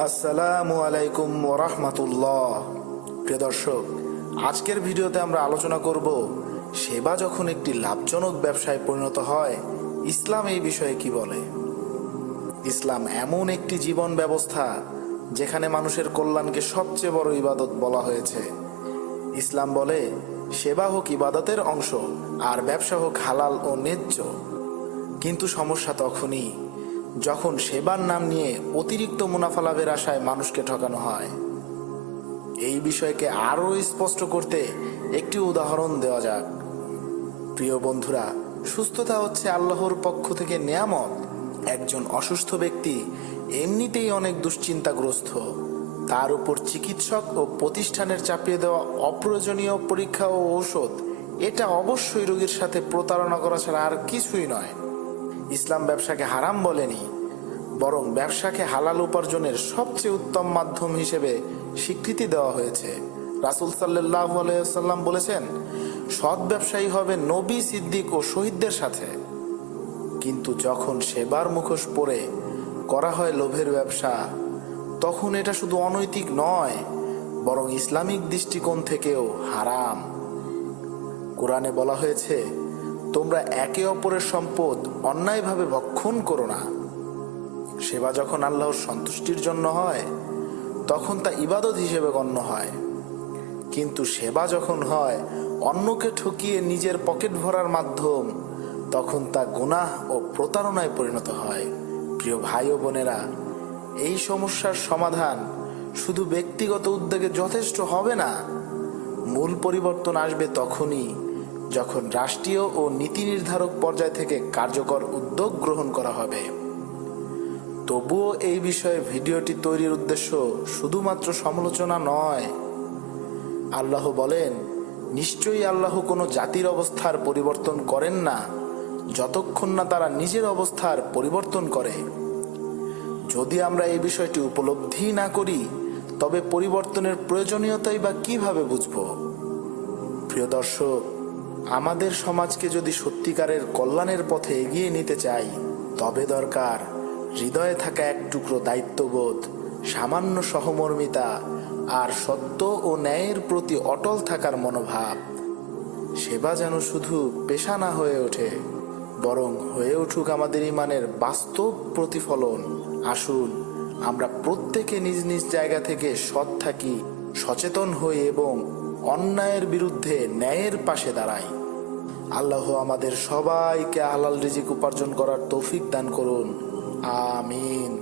আসসালামু আলাইকুম ওরহমাতুল্লাহ। প্রিয় দর্শক, আজকের ভিডিওতে আমরা আলোচনা করব সেবা যখন একটি লাভজনক ব্যবসায় পরিণত হয়, ইসলাম এই বিষয়ে কি বলে। ইসলাম এমন একটি জীবন ব্যবস্থা যেখানে মানুষের কল্যাণকে সবচেয়ে বড় ইবাদত বলা হয়েছে। ইসলাম বলে সেবা হোক ইবাদতের অংশ আর ব্যবসা হোক হালাল ও ন্যায্য। কিন্তু সমস্যা তখনই যখন সেবার নাম নিয়ে অতিরিক্ত মুনাফা লাভের আশায় মানুষকে ঠকানো হয়। এই বিষয়কে আরও স্পষ্ট করতে একটি উদাহরণ দেওয়া যাক। প্রিয় বন্ধুরা, সুস্থতা হচ্ছে আল্লাহর পক্ষ থেকে নেয়ামত। একজন অসুস্থ ব্যক্তি এমনিতেই অনেক দুশ্চিন্তাগ্রস্ত, তার উপর চিকিৎসক ও প্রতিষ্ঠানের চাপিয়ে দেওয়া অপ্রয়োজনীয় পরীক্ষা ও ঔষধ, এটা অবশ্যই রোগীর সাথে প্রতারণা করা ছাড়া আর কিছুই নয়। ইসলাম ব্যবসাকে হারাম বলেনি, বরং ব্যবসাকে হালাল উপার্জনের সবচেয়ে উত্তম মাধ্যম হিসেবে স্বীকৃতি দেওয়া হয়েছে। রাসূল সাল্লাল্লাহু আলাইহি ওয়াসাল্লাম বলেছেন, সৎ ব্যবসায়ী হবে নবী, সিদ্দিক ও শহীদদের সাথে। কিন্তু যখন সেবার মুখোশ পরে করা হয় লোভের ব্যবসা, তখন এটা শুধু অনৈতিক নয়, বরং ইসলামিক দৃষ্টিকোণ থেকেও হারাম। কোরআনে বলা হয়েছে, তোমরা একে অপরের সম্পদ অন্যায়ভাবে ভক্ষণ করো না। সেবা যখন আল্লাহর সন্তুষ্টির জন্য হয়, তখন তা ইবাদত হিসেবে গণ্য হয়। কিন্তু সেবা যখন হয় অন্যকে ঠকিয়ে নিজের পকেট ভরার মাধ্যম, তখন তা গুনাহ ও প্রতারণায় পরিণত হয়। প্রিয় ভাই ও বোনেরা, এই সমস্যার সমাধান শুধু ব্যক্তিগত উদ্যোগে যথেষ্ট হবে না। মূল পরিবর্তন আসবে তখনই যখন রাষ্ট্রীয় ও নীতি নির্ধারক পর্যায় থেকে কার্যকর উদ্যোগ গ্রহণ করা হবে। তবুও এই বিষয়ে ভিডিওটি তৈরির উদ্দেশ্য শুধুমাত্র সমালোচনা নয়। আল্লাহ বলেন, নিশ্চয়ই আল্লাহ কোনো জাতির অবস্থার পরিবর্তন করেন না যতক্ষণ না তারা নিজের অবস্থার পরিবর্তন করে। যদি আমরা এই বিষয়টি উপলব্ধি না করি, তবে পরিবর্তনের প্রয়োজনীয়তাই বা কিভাবে বুঝব? প্রিয় দর্শক, আমাদের সমাজকে যদি সত্যিকারের কল্যাণের পথে এগিয়ে নিতে চাই, তবে দরকার হৃদয়ে থাকা এক টুকরো দায়িত্ববোধ, সামান্য সহমর্মিতা আর সত্য ও ন্যায়ের প্রতি অটল থাকার মনোভাব। সেবা যেন শুধু পেশা না হয়ে ওঠে, বরং হয়ে উঠুক আমাদের ঈমানের বাস্তব প্রতিফলন। আসুন আমরা প্রত্যেকে নিজ নিজ জায়গা থেকে সৎ থাকি, সচেতন হই এবং অন্যায়ের বিরুদ্ধে ন্যায়ের পাশে দাঁড়াই। আল্লাহ আমাদের সবাইকে হালাল রিজিক উপার্জন করার তৌফিক দান করুন। আমিন।